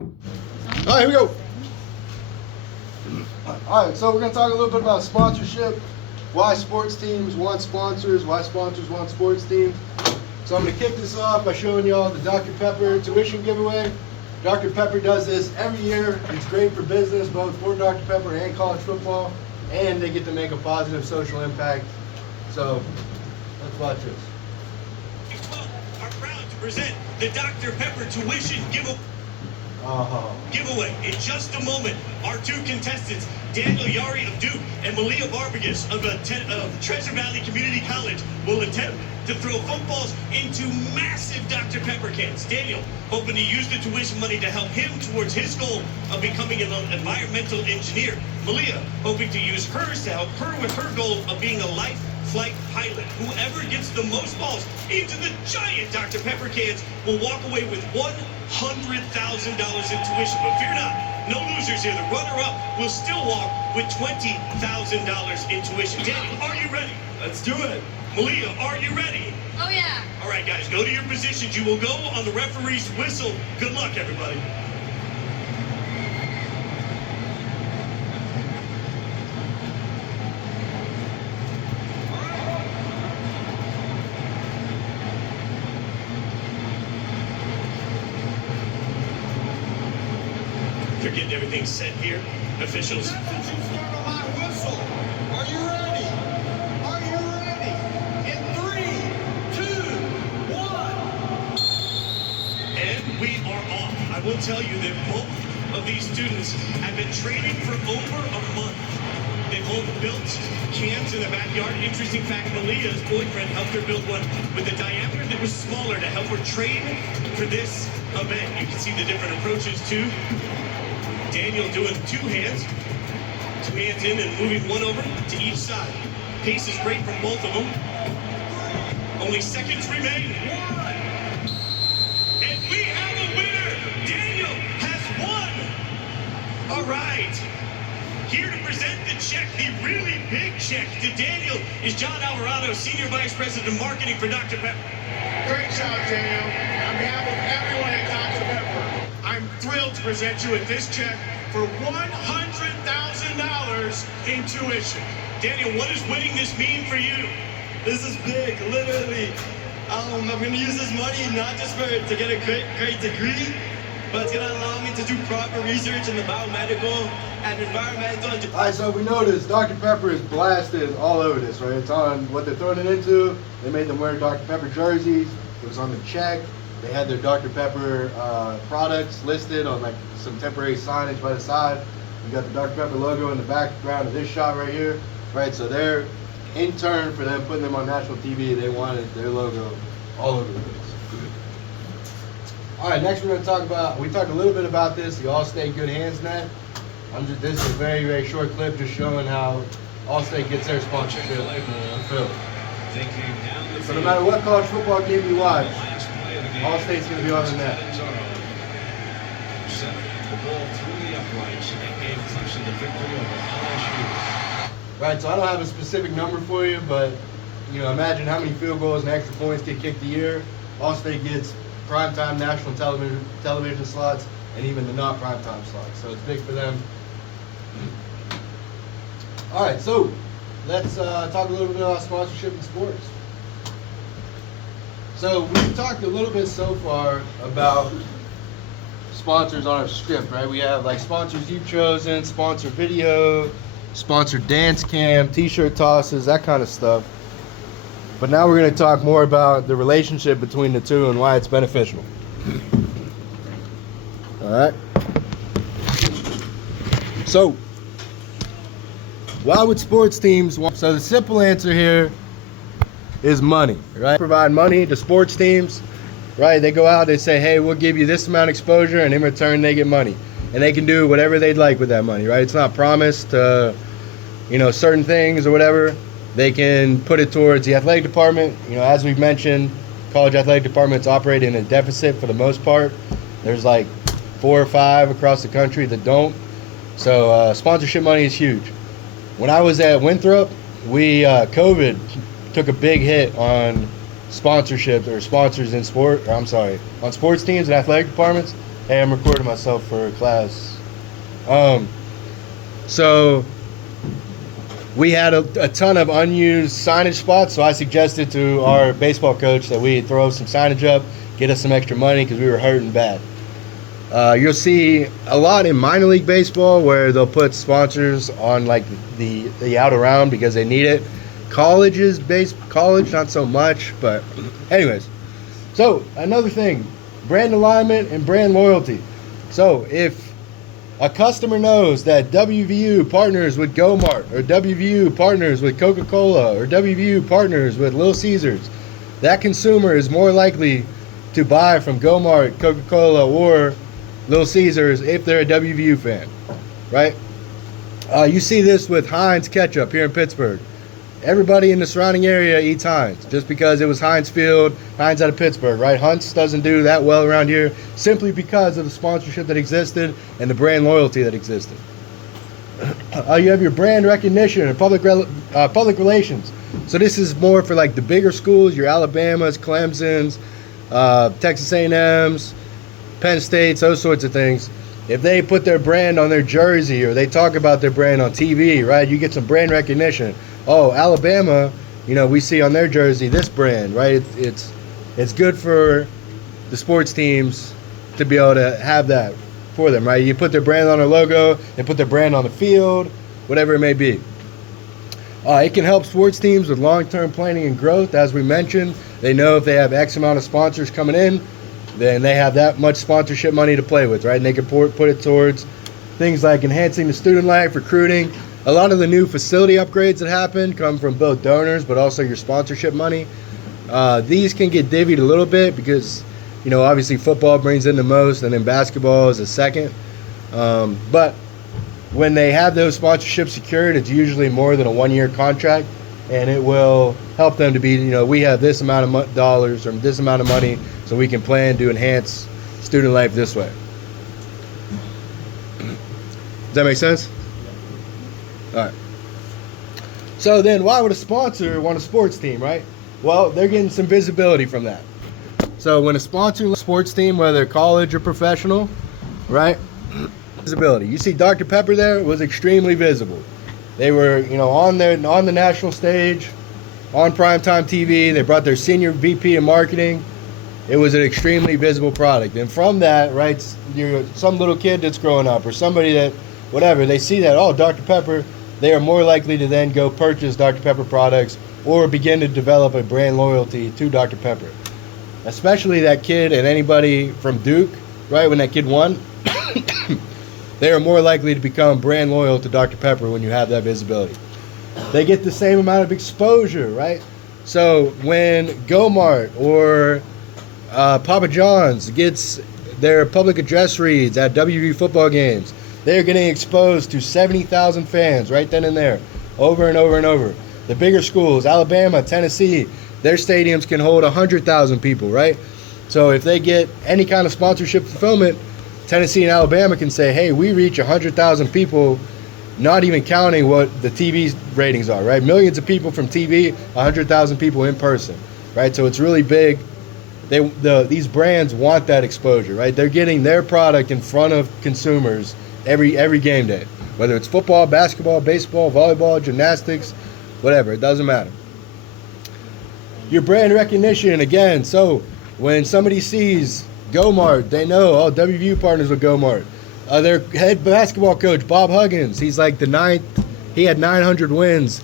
All right, here we go. All right, so we're going to talk a little bit about sponsorship, why sports teams want sponsors, why sponsors want sports teams. So I'm going to kick this off by showing you all the Dr. Pepper tuition giveaway. Dr. Pepper does this every year. It's great for business, both for Dr. Pepper and college football, and they get to make a positive social impact. So let's watch this. Are proud to present the Dr. Pepper tuition giveaway. In just a moment, our two contestants, Daniel Yari of Duke and Malia Barbagas of Treasure Valley Community College, will attempt to throw footballs into massive Dr. Pepper cans. Daniel hoping to use the tuition money to help him towards his goal of becoming an environmental engineer. Malia hoping to use hers to help her with her goal of being a life flight pilot. Whoever gets the most balls into the giant Dr. Pepper cans will walk away with $100,000 in tuition. But fear not, no losers here. The runner-up will still walk with $20,000 in tuition. Daniel, are you ready? Let's do it. Malia, are you ready? Oh, yeah. All right, guys, go to your positions. You will go on the referee's whistle. Good luck, everybody. They're getting everything set here. Officials. Start on my whistle. Are you ready? Are you ready? In 3, 2, 1. And we are off. I will tell you that both of these students have been training for over a month. They both built cans in the backyard. Interesting fact, Malia's boyfriend helped her build one with a diameter that was smaller to help her train for this event. You can see the different approaches too. Daniel doing two hands in and moving one over to each side. Pace is great from both of them. Only seconds remain. And we have a winner. Daniel has won. All right. Here to present the check, the really big check to Daniel, is John Alvarado, Senior Vice President of Marketing for Dr. Pepper. Great job, Daniel. On behalf of everyone at Dr. Pepper, I'm thrilled to present you with this check for $100,000 in tuition. Daniel, what does winning this mean for you? This is big, literally. I'm going to use this money not just to get a great degree, but it's going to allow me to do proper research in the biomedical and environmental. All right, so we noticed Dr. Pepper is blasted all over this, right? It's on what they're throwing it into. They made them wear Dr. Pepper jerseys. It was on the check. They had their Dr. Pepper products listed on like some temporary signage by the side. You got the Dr. Pepper logo in the background of this shot right here, right? So they're, in turn for them putting them on national TV, they wanted their logo all over the place. All right, next we're going to talk about, we talked a little bit about this, the All-State Good Hands net. This is a very, very short clip just showing how All-State gets their sponsorship fulfilled. So no matter what college football game you watch, All-State's going to be on the net. Right, so I don't have a specific number for you, but you know, imagine how many field goals and extra points get kicked a year. All-State gets primetime national television slots and even the not primetime slots. So it's big for them. All right, so let's talk a little bit about sponsorship in sports. So we've talked a little bit so far about sponsors on our script, right? We have like sponsors you've chosen, sponsor video, sponsor dance cam, t-shirt tosses, that kind of stuff. But now we're going to talk more about the relationship between the two and why it's beneficial. All right. So, why would sports teams want? So the simple answer here is money, right? Provide money to sports teams, right? They go out, they say, hey, we'll give you this amount of exposure, and in return they get money. And they can do whatever they'd like with that money, right? It's not promised to, you know, certain things or whatever. They can put it towards the athletic department. You know, as we've mentioned, college athletic departments operate in a deficit for the most part. There's like 4 or 5 across the country that don't. So sponsorship money is huge. When I was at Winthrop, COVID took a big hit on sponsorships or sponsors in sport, or I'm sorry, on sports teams and athletic departments. Hey, I'm recording myself for class. So we had a ton of unused signage spots, so I suggested to our baseball coach that we throw some signage up, get us some extra money because we were hurting bad. You'll see a lot in minor league baseball where they'll put sponsors on like the out around because they need it. College not so much, but anyways. So another thing, brand alignment and brand loyalty. So if a customer knows that WVU partners with Go-Mart, or WVU partners with Coca-Cola, or WVU partners with Little Caesars, that consumer is more likely to buy from Go-Mart, Coca-Cola, or Little Caesars if they're a WVU fan, right? You see this with Heinz ketchup here in Pittsburgh. Everybody in the surrounding area eats Heinz just because it was Heinz Field, Heinz out of Pittsburgh, right? Hunt's doesn't do that well around here simply because of the sponsorship that existed and the brand loyalty that existed. You have your brand recognition and public relations. So this is more for like the bigger schools, your Alabamas, Clemsons, Texas A&Ms, Penn States, those sorts of things. If they put their brand on their jersey or they talk about their brand on TV, right, you get some brand recognition. Oh, Alabama, we see on their jersey this brand, right? It's good for the sports teams to be able to have that for them, right? You put their brand on their logo, they put their brand on the field, whatever it may be. It can help sports teams with long-term planning and growth. As we mentioned, they know if they have X amount of sponsors coming in, then they have that much sponsorship money to play with, right? And they can put it towards things like enhancing the student life, recruiting. A lot of the new facility upgrades that happen come from both donors, but also your sponsorship money. These can get divvied a little bit because, obviously football brings in the most, and then basketball is a second. But when they have those sponsorships secured, it's usually more than a one-year contract, and it will help them to be, we have this amount of dollars or this amount of money, so we can plan to enhance student life this way. Does that make sense? All right. So then why would a sponsor want a sports team, right? Well, they're getting some visibility from that. So when a sponsor a sports team, whether college or professional, right? Visibility. You see Dr. Pepper there was extremely visible. They were, on the national stage, on primetime TV. They brought their senior VP of marketing. It was an extremely visible product. And from that, right, some little kid that's growing up or somebody that, whatever, they see that, oh, Dr. Pepper, they are more likely to then go purchase Dr. Pepper products or begin to develop a brand loyalty to Dr. Pepper. Especially that kid and anybody from Duke, right, when that kid won, they are more likely to become brand loyal to Dr. Pepper when you have that visibility. They get the same amount of exposure, right? So when Go-Mart or Papa John's gets their public address reads at WV football games, they're getting exposed to 70,000 fans right then and there, over and over and over. The bigger schools, Alabama, Tennessee, their stadiums can hold 100,000 people, right? So if they get any kind of sponsorship fulfillment, Tennessee and Alabama can say, hey, we reach 100,000 people, not even counting what the TV ratings are, right? Millions of people from TV, 100,000 people in person, right? So it's really big. These brands want that exposure, right? They're getting their product in front of consumers every game day, whether it's football, basketball, baseball, volleyball, gymnastics, whatever, it doesn't matter. Your brand recognition, again, so when somebody sees Go-Mart, they know, oh, WVU partners with Go-Mart. Their head basketball coach, Bob Huggins, he's like the 9th, he had 900 wins.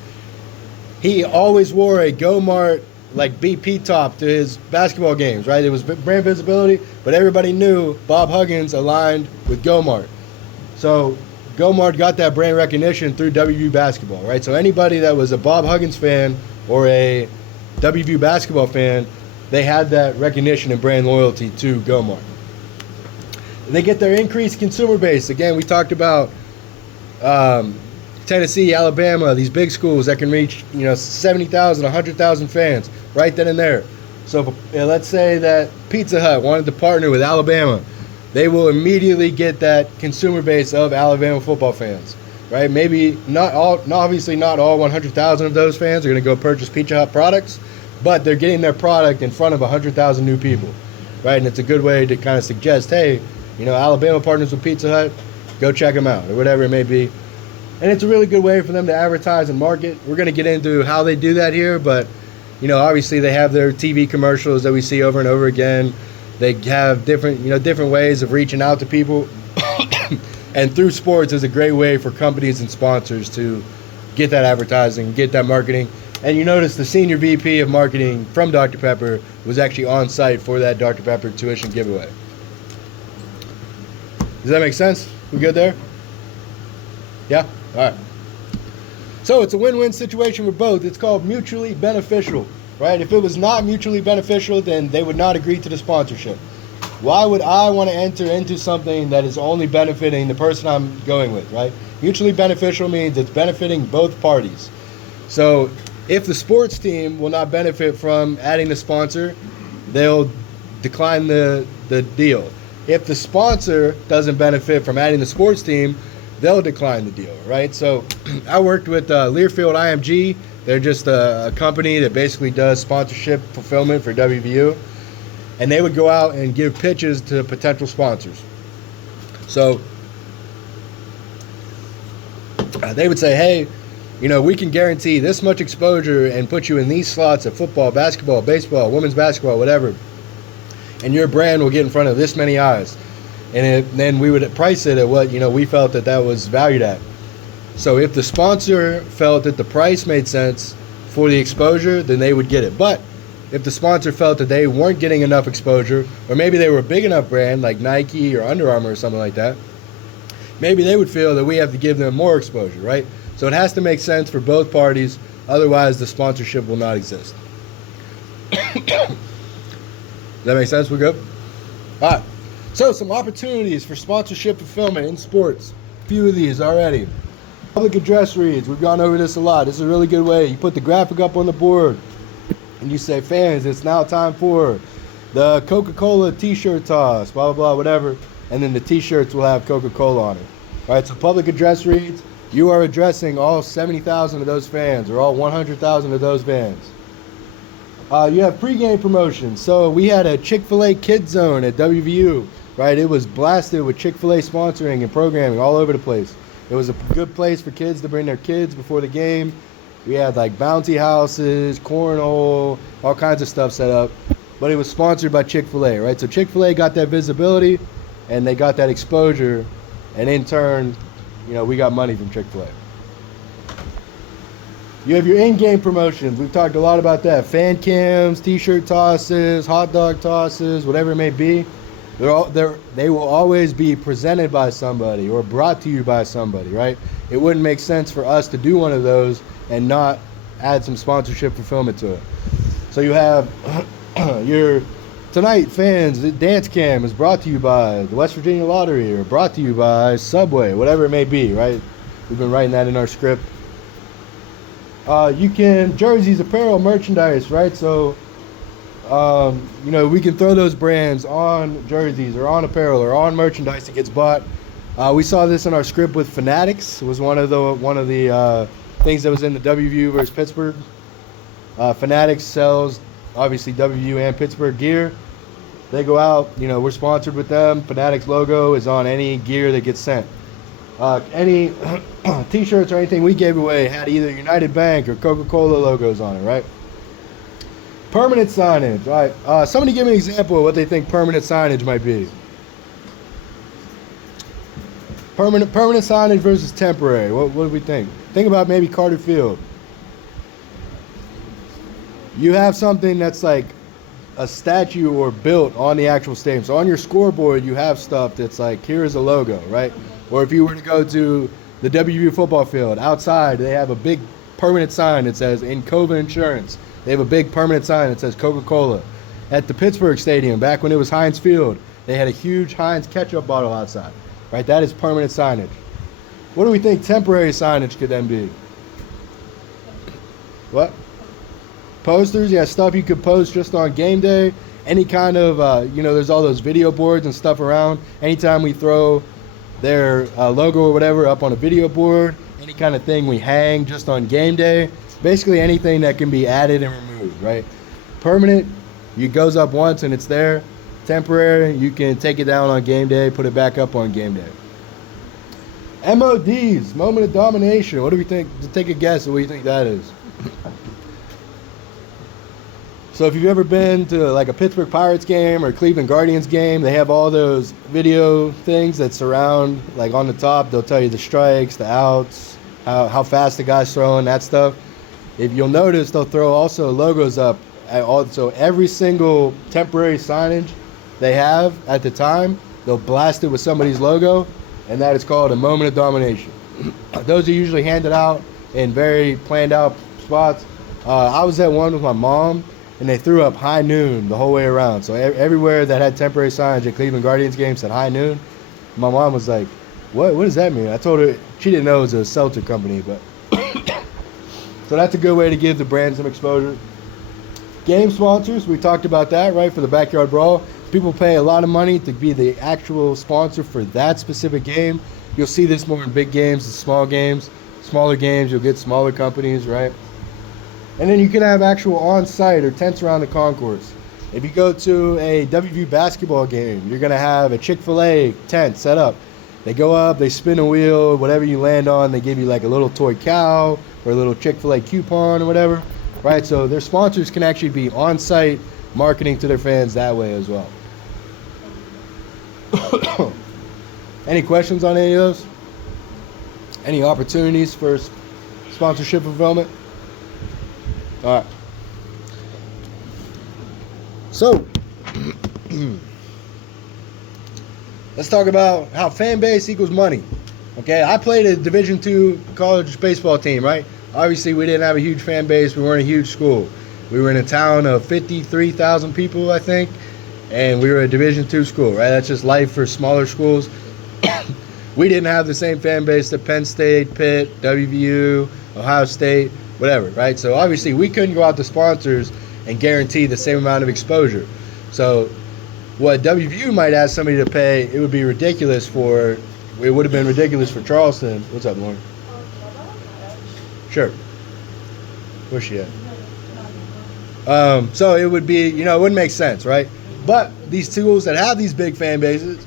He always wore a Go-Mart like BP top to his basketball games, right? It was brand visibility, but everybody knew Bob Huggins aligned with Go-Mart. So Go-Mart got that brand recognition through WVU basketball, right? So anybody that was a Bob Huggins fan or a WVU basketball fan, they had that recognition and brand loyalty to Go-Mart. They get their increased consumer base. Again, we talked about Tennessee, Alabama, these big schools that can reach 70,000, 100,000 fans right then and there. So let's say that Pizza Hut wanted to partner with Alabama. They will immediately get that consumer base of Alabama football fans, right? Maybe obviously not all 100,000 of those fans are going to go purchase Pizza Hut products, but they're getting their product in front of 100,000 new people, right? And it's a good way to kind of suggest, hey, Alabama partners with Pizza Hut, go check them out, or whatever it may be. And it's a really good way for them to advertise and market. We're going to get into how they do that here, but, obviously they have their TV commercials that we see over and over again. They have different ways of reaching out to people. And through sports is a great way for companies and sponsors to get that advertising, get that marketing. And you notice the senior VP of marketing from Dr. Pepper was actually on site for that Dr. Pepper tuition giveaway. Does that make sense? We good there? Yeah? All right. So it's a win-win situation for both. It's called mutually beneficial, right? If it was not mutually beneficial, then they would not agree to the sponsorship. Why would I want to enter into something that is only benefiting the person I'm going with, right? Mutually beneficial means it's benefiting both parties. So if the sports team will not benefit from adding the sponsor, they'll decline the deal. If the sponsor doesn't benefit from adding the sports team, they'll decline the deal, right? So I worked with Learfield IMG. They're just a company that basically does sponsorship fulfillment for WVU. And they would go out and give pitches to potential sponsors. So they would say, hey, we can guarantee this much exposure and put you in these slots at football, basketball, baseball, women's basketball, whatever. And your brand will get in front of this many eyes. And then we would price it at what, we felt that was valued at. So if the sponsor felt that the price made sense for the exposure, then they would get it. But if the sponsor felt that they weren't getting enough exposure, or maybe they were a big enough brand like Nike or Under Armour or something like that, maybe they would feel that we have to give them more exposure, right? So it has to make sense for both parties, otherwise the sponsorship will not exist. Does that make sense? We're good? All right. So some opportunities for sponsorship fulfillment in sports. A few of these already. Public address reads. We've gone over this a lot. This is a really good way. You put the graphic up on the board. And you say, fans, it's now time for the Coca-Cola t-shirt toss, blah, blah, blah, whatever. And then the t-shirts will have Coca-Cola on it. All right, so public address reads, you are addressing all 70,000 of those fans or all 100,000 of those fans. You have pregame promotions. So we had a Chick-fil-A Kids Zone at WVU, right? It was blasted with Chick-fil-A sponsoring and programming all over the place. It was a good place for kids to bring their kids before the game. We had like bouncy houses, cornhole, all kinds of stuff set up. But it was sponsored by Chick-fil-A, right? So Chick-fil-A got that visibility and they got that exposure. And in turn, we got money from Chick-fil-A. You have your in-game promotions. We've talked a lot about that. Fan cams, t-shirt tosses, hot dog tosses, whatever it may be. They will always be presented by somebody or brought to you by somebody, right? It wouldn't make sense for us to do one of those and not add some sponsorship fulfillment to it. So you have your tonight fans, the dance cam is brought to you by the West Virginia Lottery or brought to you by Subway, whatever it may be, right? We've been writing that in our script. You can, jerseys, apparel, merchandise, right? So, we can throw those brands on jerseys or on apparel or on merchandise that gets bought. We saw this in our script with Fanatics. It was one of the things that was in the WVU versus Pittsburgh. Fanatics sells obviously WVU and Pittsburgh gear. They go out, we're sponsored with them. Fanatics logo is on any gear that gets sent. Any t-shirts or anything we gave away had either United Bank or Coca-Cola logos on it, right? Permanent signage, right? Somebody give me an example of what they think permanent signage might be. Permanent signage versus temporary. What do we think? Think about maybe Carter Field. You have something that's like a statue or built on the actual stadium. So on your scoreboard, you have stuff that's like, here's a logo, right? Or if you were to go to the WVU football field, outside, they have a big permanent sign that says Encova Insurance. They have a big permanent sign that says Coca-Cola. At the Pittsburgh Stadium, back when it was Heinz Field, they had a huge Heinz ketchup bottle outside, right? That is permanent signage. What do we think temporary signage could then be? What? Posters, yeah, stuff you could post just on game day. Any kind of, there's all those video boards and stuff around. Anytime we throw their logo or whatever up on a video board, any kind of thing we hang just on game day. Basically anything that can be added and removed, right? Permanent, it goes up once and it's there. temporary. You can take it down on game day, put it back up on game day. MODs, moment of domination. What do we think? Take a guess at what you think that is. So if you've ever been to like a Pittsburgh Pirates game or Cleveland Guardians game, they have all those video things that surround, like on the top, they'll tell you the strikes, the outs, how fast the guy's throwing, that stuff. If you'll notice, they'll throw also logos up at all, so every single temporary signage they have at the time, they'll blast it with somebody's logo, and that is called a moment of domination. Those are usually handed out in very planned out spots. I was at one with my mom, and they threw up high noon the whole way around. So everywhere that had temporary signage at Cleveland Guardians games said high noon. My mom was like, what does that mean? I told her, she didn't know it was a seltzer company, but so that's a good way to give the brand some exposure. Game sponsors, we talked about that, right, for the Backyard Brawl. People pay a lot of money to be the actual sponsor for that specific game. You'll see this more in big games and small games. Smaller games, you'll get smaller companies, right? And then you can have actual on-site or tents around the concourse. If you go to a WVU basketball game, you're going to have a Chick-fil-A tent set up. They go up, they spin a wheel, whatever you land on, they give you like a little toy cow or a little Chick-fil-A coupon or whatever, right? So their sponsors can actually be on-site marketing to their fans that way as well. Any questions on any of those? Any opportunities for sponsorship fulfillment? All right. So, let's talk about how fan base equals money. Okay, I played a Division II college baseball team, right? Obviously, we didn't have a huge fan base. We weren't a huge school. We were in a town of 53,000 people, I think, and we were a Division II school, right? That's just life for smaller schools. We didn't have the same fan base that Penn State, Pitt, WVU, Ohio State, whatever, right? So obviously we couldn't go out to sponsors and guarantee the same amount of exposure. So what WVU might ask somebody to pay, it would be ridiculous for, it would have been ridiculous for Charleston. What's up, Lauren? Sure. Where's she at? So it would be, you know, it wouldn't make sense, right? But these schools that have these big fan bases,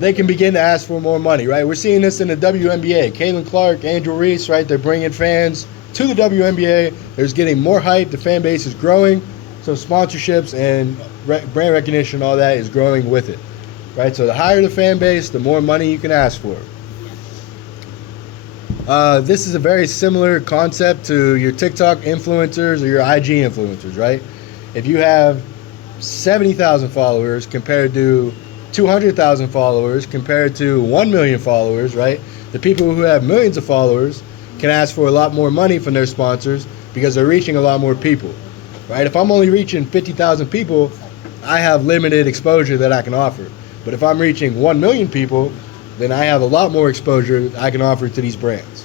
they can begin to ask for more money, right? We're seeing this in the WNBA. Caitlin Clark, Angel Reese, right? They're bringing fans to the WNBA. There's getting more hype. The fan base is growing. So sponsorships and brand recognition, all that is growing with it, right? So the higher the fan base, the more money you can ask for. This is a very similar concept to your TikTok influencers or your IG influencers, right? If you have 70,000 followers compared to 200,000 followers compared to 1 million followers, right? The people who have millions of followers can ask for a lot more money from their sponsors because they're reaching a lot more people, right? If I'm only reaching 50,000 people, I have limited exposure that I can offer. But if I'm reaching 1 million people, then I have a lot more exposure I can offer to these brands.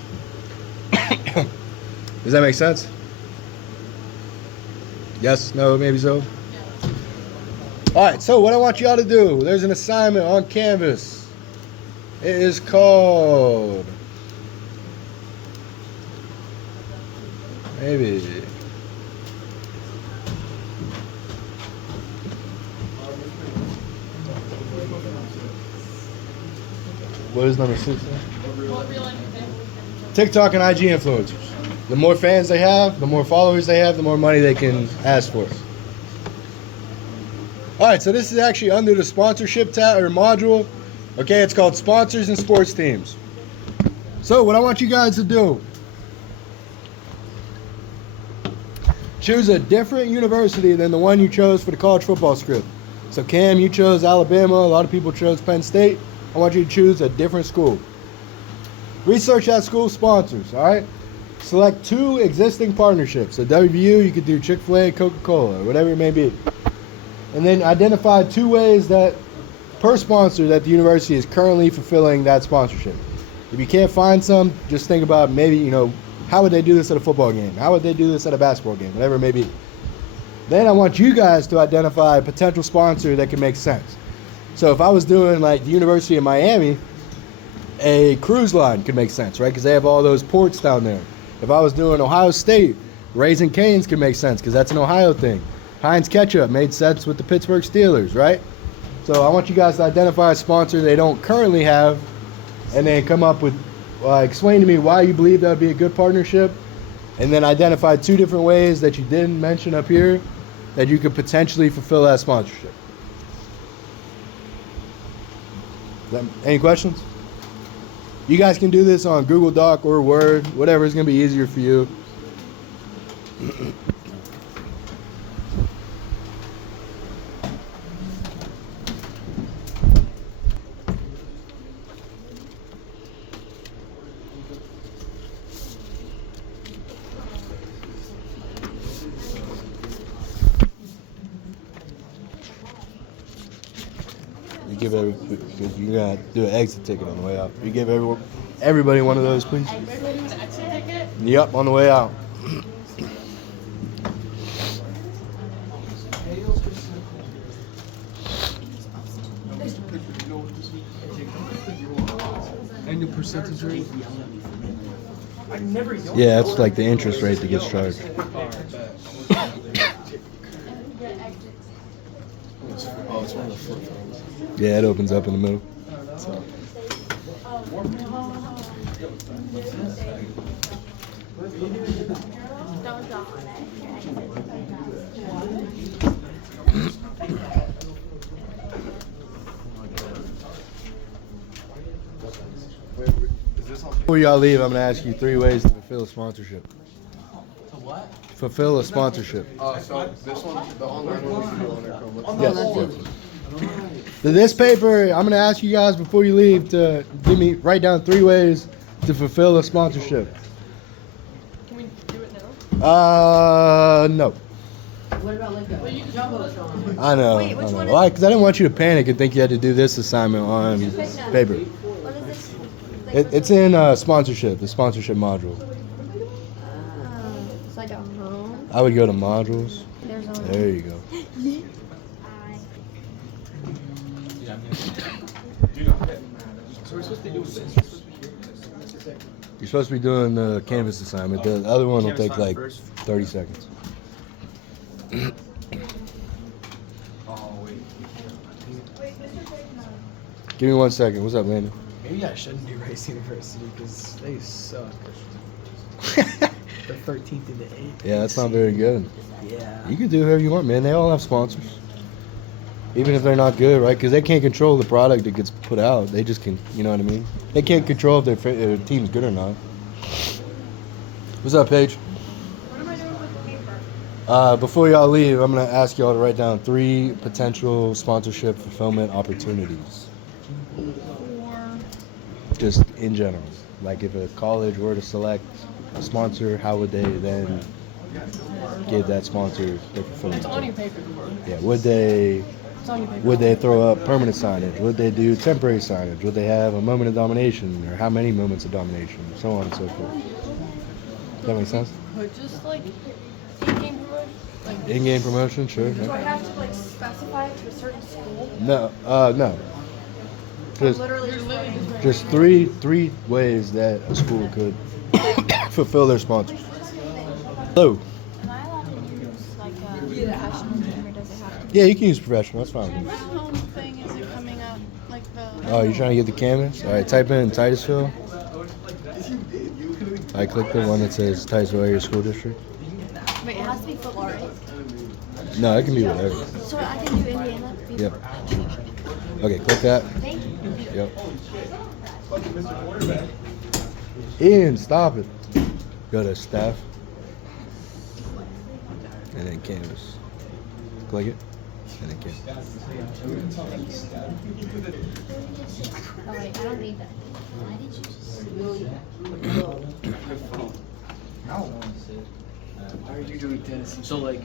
Does that make sense? Yes? No? Maybe so? All right, so what I want y'all to do, there's an assignment on Canvas. It is called, maybe, what is number 6? TikTok and IG influencers. The more fans they have, the more followers they have, the more money they can ask for. All right, so this is actually under the sponsorship tab or module. Okay, it's called Sponsors and Sports Teams. So what I want you guys to do, choose a different university than the one you chose for the college football script. So Cam, you chose Alabama. A lot of people chose Penn State. I want you to choose a different school. Research that school's sponsors, all right? Select 2 existing partnerships. So WVU, you could do Chick-fil-A, Coca-Cola, whatever it may be. And then identify 2 ways that per sponsor that the university is currently fulfilling that sponsorship. If you can't find some, just think about maybe, you know, how would they do this at a football game? How would they do this at a basketball game? Whatever it may be. Then I want you guys to identify a potential sponsor that can make sense. So if I was doing like the University of Miami, a cruise line could make sense, right? Because they have all those ports down there. If I was doing Ohio State, Raising Cane's could make sense because that's an Ohio thing. Heinz Ketchup made sets with the Pittsburgh Steelers, right? So I want you guys to identify a sponsor they don't currently have, and then come up with, explain to me why you believe that would be a good partnership, and then identify 2 different ways that you didn't mention up here that you could potentially fulfill that sponsorship. Any questions? You guys can do this on Google Doc or Word, whatever is going to be easier for you. You gotta do an exit ticket on the way out. You give everybody one of those, please. Exit ticket? Yep, on the way out. And the percentage rate? Yeah, that's like the interest rate that gets charged. Oh, it's one of the flip phones. Yeah, it opens up in the middle. Before y'all leave, I'm gonna ask you 3 ways to fulfill a sponsorship. To what? Fulfill a sponsorship. So this one, the online one we can do on their Chromebook. Yes. So this paper, I'm gonna ask you guys before you leave to write down 3 ways to fulfill a sponsorship. Can we do it now? No. What about like a jumbotron? I know. Wait, which I know. one is- Why? Because I didn't want you to panic and think you had to do this assignment on paper. What is this? It's in sponsorship, the sponsorship module. It's like a home. I would go to modules. There's a There you go. So we're supposed to do this. You're supposed to be doing the Canvas assignment. The other one will take like 30 seconds. Oh, wait. Give me 1 second. What's up, Landon? Maybe I shouldn't do Rice University because they suck. The 13th and the 8th. Yeah, that's not very good. Yeah. You can do whatever you want, man. They all have sponsors. Even if they're not good, right? Because they can't control the product that gets put out. They just can, you know what I mean? They can't control if their team's good or not. What's up, Paige? What am I doing with the paper? Before y'all leave, I'm going to ask y'all to write down 3 potential sponsorship fulfillment opportunities. Just in general. Like if a college were to select a sponsor, how would they then give that sponsor their fulfillment? It's on your paper. Yeah, would they It's on your paper. Would they throw up permanent signage? Would they do temporary signage? Would they have a moment of domination, or how many moments of domination, so on and so forth? Does that make sense? Could just like in-game promotion. Like, In-game promotion, sure. do I Yeah. have to like specify it to a certain school? No, no. Just Literally just three ways that a school could fulfill their sponsors. Hello. Am I allowed to use like a professional name or does it have to Yeah, you can use professional. That's fine. What home thing is it coming up? Like the. Oh, you're trying to get the canvas? All right, type in Titusville. I click the one that says Titusville Area School District. Wait, it has to be football, right? No, it can be whatever. So I can do Indiana? Yep. Okay, click that. Thank you. Yep. Ian, stop it. Go to staff. And then canvas. Click it. And then canvas. Oh wait, I don't need that. Why did you just... How are you doing tennis? So like,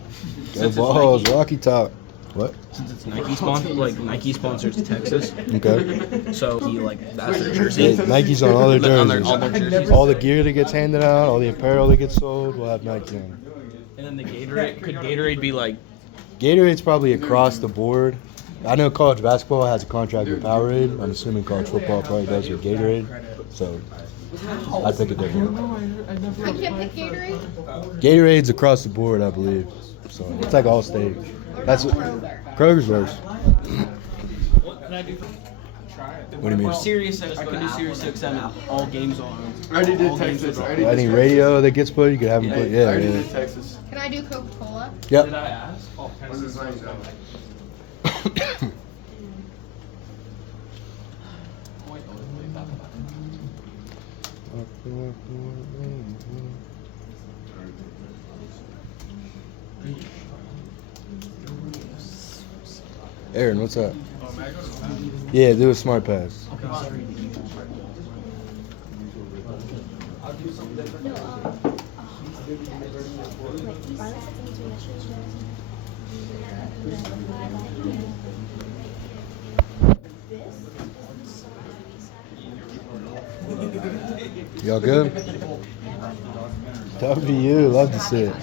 Go since balls, it's Nike, Rocky Top. What? since it's Nike sponsor, like Nike sponsors Texas, Okay. so he like that's their jersey. Yeah, Nike's on all their On jerseys. all their jerseys. All the gear that gets handed out, all the apparel that gets sold, will have Nike on it. And then the Gatorade, could Gatorade be like, Gatorade's probably across the board. I know college basketball has a contract with Powerade. I'm assuming college football probably does with Gatorade. So I pick a different. I can't pick Gatorade. Gatorade's across the board, I believe. So it's like all state. That's what Kroger's worse. What do you mean? Sirius, I can do Sirius XM all games on. I already did Texas. I already did Any radio that gets put, you could have them put. I Yeah, already yeah. did Texas. Can I do Coca-Cola? Yep. Did I ask? Oh, What's his name? Aaron, what's up? Yeah, do a smart pass. Y'all good? W, love to see it.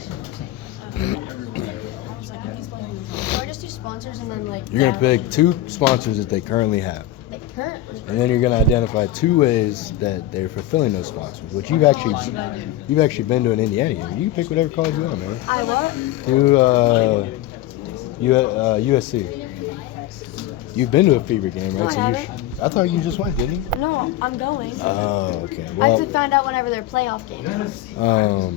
Or just do sponsors and then like. You're gonna pick 2 sponsors that they currently have, Like currently. and then you're gonna identify 2 ways that they're fulfilling those sponsors. Which you've actually been to an Indiana game. You can pick whatever college you want, man. I what? Do USC. You've been to a Fever game, right? No, I you haven't. I thought you just went, didn't you? No, I'm going. Oh, okay. I have Well, to find out whenever their playoff game is. I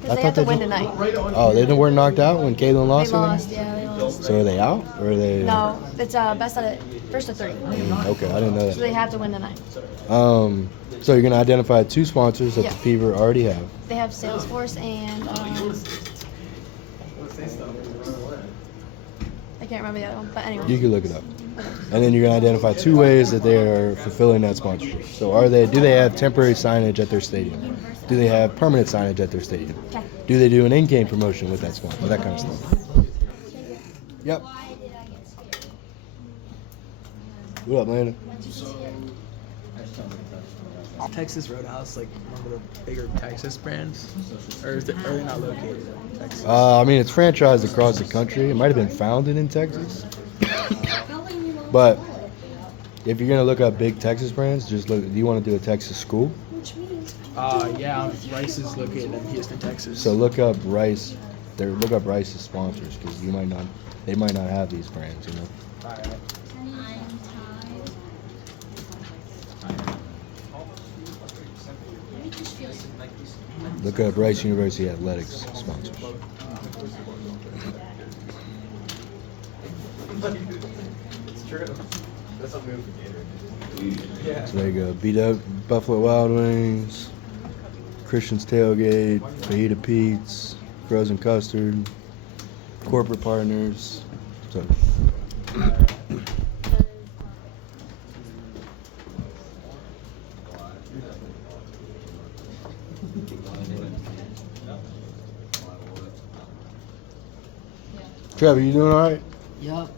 Because they thought have to they win did- tonight. oh, they weren't knocked out when Caitlin They lost. lost, yeah, they lost. So are they out, or are they? No, it's best out of first of 3. Okay, I didn't know So they that. have to win tonight. So you're gonna identify 2 sponsors that Yeah. the Fever already have. They have Salesforce and I can't remember the other one, but anyway. You can look it up. And then you're gonna identify 2 ways that they are fulfilling that sponsorship. So do they have temporary signage at their stadium? Do they have permanent signage at their stadium? Okay. Do they do an in-game promotion with that sponsor? That kind of stuff. Yep. What up, Landon? Texas Roadhouse, like one of the bigger Texas brands, or are they not located in Texas? I mean, it's franchised across the country. It might have been founded in Texas. But if you're gonna look up big Texas brands, just look. Do you want to do a Texas school? Yeah, Rice is located in Houston, Texas. So look up Rice. Look up Rice's sponsors because they might not have these brands. You know. Look up Rice University Athletics sponsors. So there you go. Beat up Buffalo Wild Wings, Christian's Tailgate, Fajita Pete's, Frozen Custard, corporate partners. So. Trevor, you doing all right? Yup.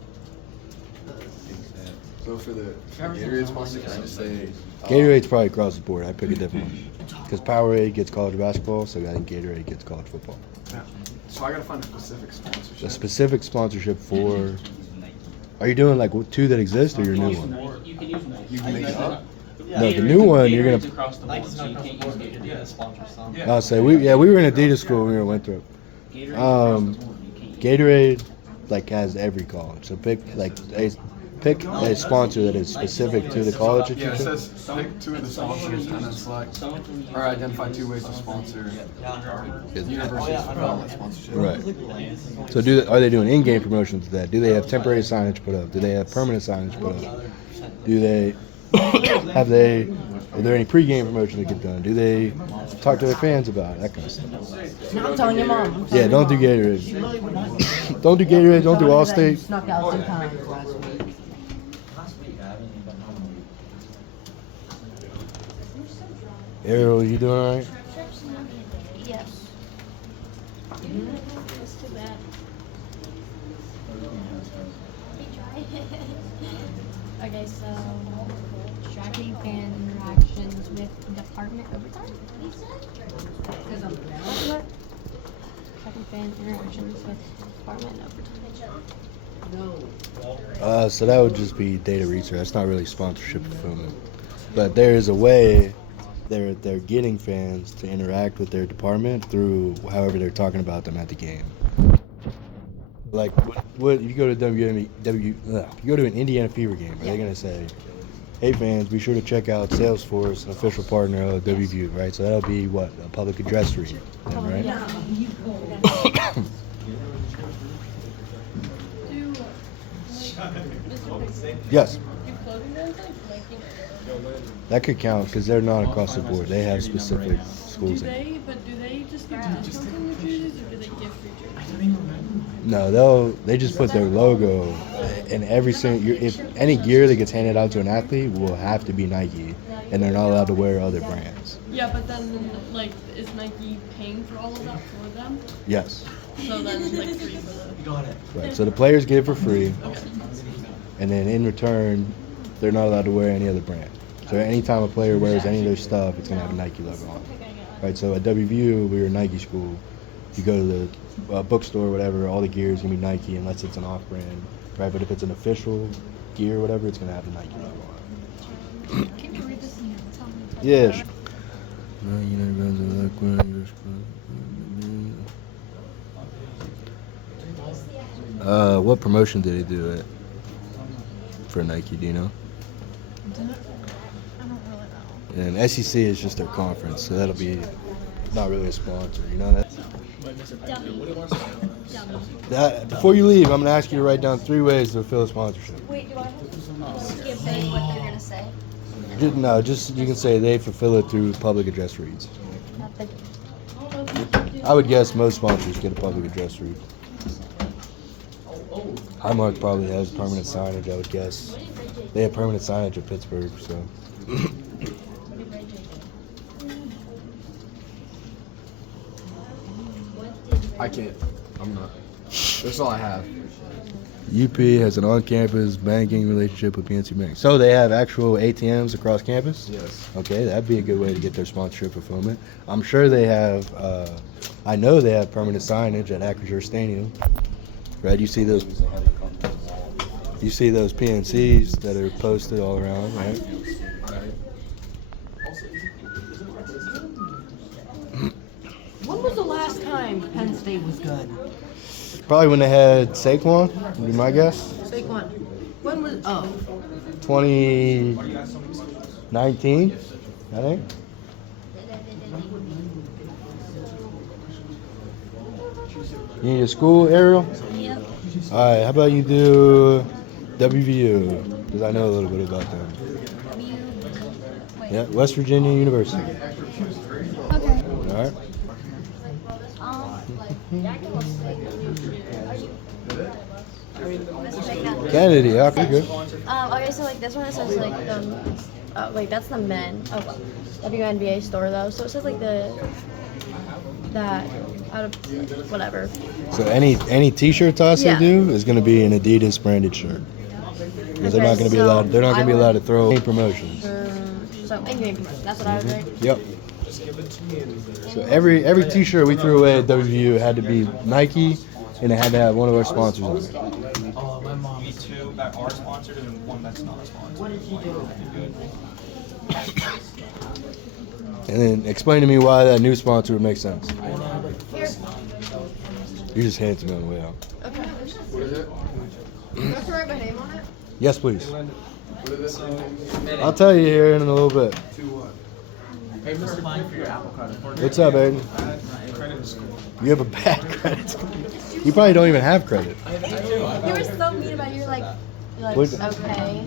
So for the Gatorade sponsor, can I just say Gatorade's probably across the board. I pick a different one. Because Powerade gets college basketball, so I think Gatorade gets college football. so I gotta find a specific sponsorship. A specific sponsorship for. Are you doing like 2 that exist or your new one? You can use You can make it up. No, the new one you're gonna. across the board, so you can't use Gatorade. I'll say we were in Adidas school when we were in Winthrop. Gatorade like has every college, so pick a sponsor that is specific to the college that Yeah, you it pick. says pick 2 of the sponsors and then select or identify 2 ways to sponsor the university's development sponsorship. Right. So are they doing in-game promotions with that? Do they have temporary signage put up? Do they have permanent signage put up? Do they are there any pre-game promotion that get done? Do they talk to their fans about it? That kind of stuff. No, I'm telling your mom. Yeah, don't do Gatorade. Don't do Gatorade. Don't do Allstate. Snuck out 2 times last week. Ariel, you doing all right? Yes. That's too bad. Okay, so tracking fan interactions with department overtime. What? Tracking fan interactions with department overtime. So that would just be data research. That's not really sponsorship fulfillment. But there is a way they're getting fans to interact with their department through however they're talking about them at the game. Like, what if you go to you go to an Indiana Fever game? Are they gonna say, "Hey fans, be sure to check out Salesforce, an official partner of WVU," right? So that'll be what, a public address read, right? Yes. That could count because they're not across the board. They have specific schools. Do they just give discounts on the jerseys or do they give free jerseys? No, they just put their logo in every single. If any gear that gets handed out to an athlete will have to be Nike, and they're not allowed to wear other brands. Yeah, but then like, is Nike paying for all of that for them? Yes. So then it's like free for them. Right. So the players get it for free, and then in return, they're not allowed to wear any other brand. So anytime a player wears any of their stuff, it's gonna have a Nike logo on it. Right. So at WVU, we were a Nike school. You go to the bookstore, whatever, all the gear is gonna be Nike unless it's an off-brand, right? But if it's an official gear, whatever, it's gonna have the Nike logo on it. Can you read this and tell me? Yeah. Sure. What promotion did he do it for Nike? Do you know? I don't really know. And SEC is just their conference, so that'll be not really a sponsor. You know that. Before you leave, I'm gonna ask you to write down 3 ways to fulfill a sponsorship. Wait, do I have to skip saying what they're gonna say? Just you can say they fulfill it through public address reads. I would guess most sponsors get a public address read. Highmark probably has permanent signage, I would guess. They have permanent signage at Pittsburgh, so. I can't. I'm not. That's all I have. UP has an on-campus banking relationship with PNC Bank. So they have actual ATMs across campus? Yes. Okay, that'd be a good way to get their sponsorship fulfillment. I'm sure they have, I know they have permanent signage at Acrisure Stadium. Right, you see those PNCs that are posted all around, right? When was the last time Penn State was good? Probably when they had Saquon, would be my guess. Saquon. When was 2019, I think. You need a school, Ariel? Yep. All right, how about you do WVU, because I know a little bit about them. Wait. Yeah, West Virginia University. Okay. All right. Kennedy, yeah, pretty good. Okay, so like this one, it says like wait, that's the men. Oh, WNBA store though. So it says like that out of whatever. So any T-shirt toss Yeah. they do is going to be an Adidas branded shirt. Because they're not going to be so allowed. They're not going to be I allowed to would- throw any promotions. So any promotion. That's what I would write. Yep. So every T-shirt we threw away at WVU had to be Nike, and it had to have one of our sponsors on it. Me two that are sponsored and one that's not sponsored. And then explain to me why that new sponsor would make sense. You just hand it to me on the way out. Okay. What is it? Do I have to write my name on it? Yes, please. What is it? I'll tell you here in a little bit. Hey, Mr. What's up, Aiden? You have a bad credit score. You probably don't even have credit. You were so mean about it. You're like What- okay.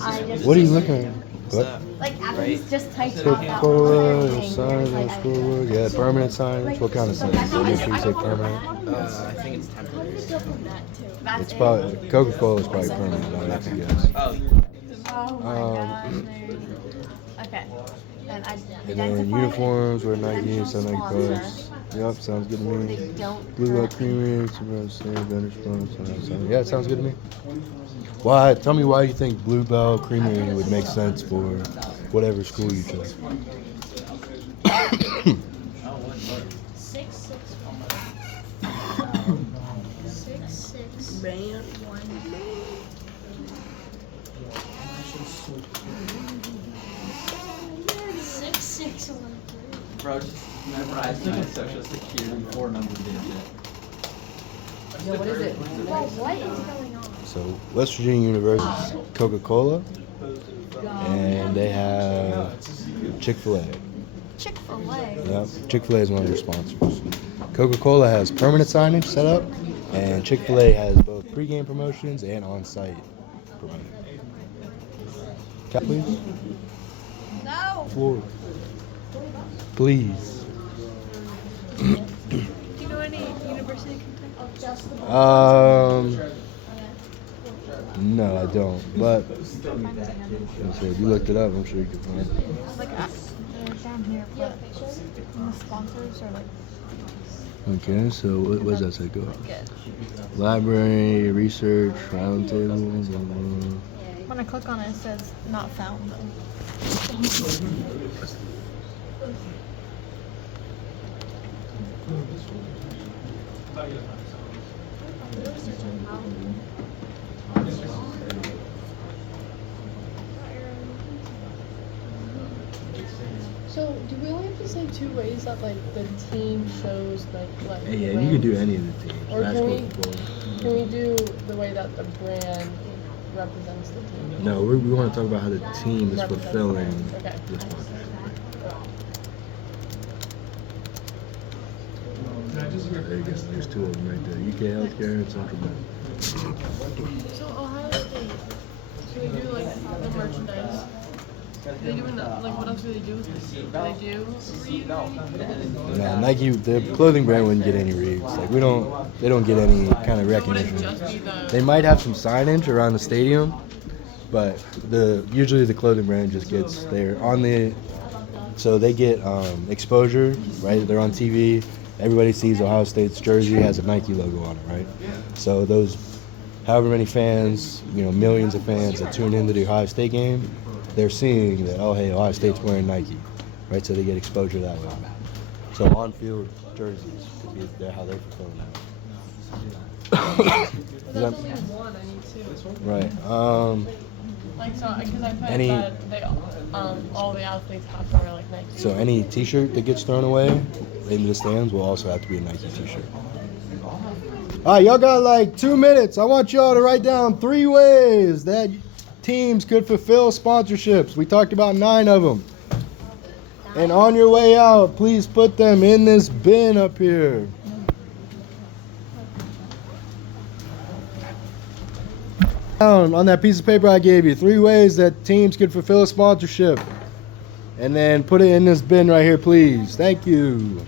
I just What are you looking at? What? like after he's just typed out that Coca-Cola, thing, sign, like, no schoolwork. Yeah, permanent signage. What kind of sign? Make sure you say permanent. I think it's temporary. It's probably Coca-Cola is probably permanent. I have to guess. Oh my gosh, dude. Okay. And And then uniforms were Nike, so Nike Plus. Yep, sounds good to me. They don't. Blue Bell Creamery, vendor sponsor. Yeah, it sounds good to me. Why? Tell me why you think Blue Bell Creamery would make sense for whatever school you chose. 661. Bro, just memorize my social security 4-number digit. Yo, what is it? Well, what is going on? So West Virginia University's Coca-Cola, and they have Chick-fil-A. Chick-fil-A. Yep, Chick-fil-A is one of their sponsors. Coca-Cola has permanent signage set up, and Chick-fil-A has both pregame promotions and on-site promotions. Cap, please. No. Floor. Please. Do you know any University of Kentucky? No, I don't. But if you looked it up, I'm sure you could find it. Like they're down here, but the sponsors are like. Okay, so what does that say? Go. Library, research, roundtable. When I click on it, it says not found though. So, do we only have to say 2 ways that like the team shows like what? Hey, yeah, you can do any of the teams. Or can Basketball, we- football. Can we do the way that the brand represents the team? No, we want to talk about how the team is Represents the fulfilling brand. Okay. the sponsorship. There you go. There's 2 of them right there. UK Healthcare and Central Bank. So Ohio State, so they do like the merchandise. They do like what else do they do with this? Do they do read or anything? Nah, Nike, the clothing brand wouldn't get any reads. Like they don't get any kind of So would it recognition. just be the? They might have some signage around the stadium, but usually the clothing brand just gets they're on the, so they get exposure, right? They're on TV. Everybody sees Ohio State's jersey has a Nike logo on it, right? So those, however many fans, millions of fans that tune into the Ohio State game, they're seeing that, oh hey, Ohio State's wearing Nike, right? So they get exposure that way. So on-field jerseys could be how they're fulfilling that. But that's only one. I need 2. Right. Like so, because I put Any- that they all the athletes have to wear like Nike. So any T-shirt that gets thrown away in the stands will also have to be a Nike T-shirt. All right, y'all got like 2 minutes. I want y'all to write down 3 ways that teams could fulfill sponsorships. We talked about 9 of them. And on your way out, please put them in this bin up here. Down on that piece of paper I gave you, 3 ways that teams could fulfill a sponsorship. And then put it in this bin right here, please. Thank you.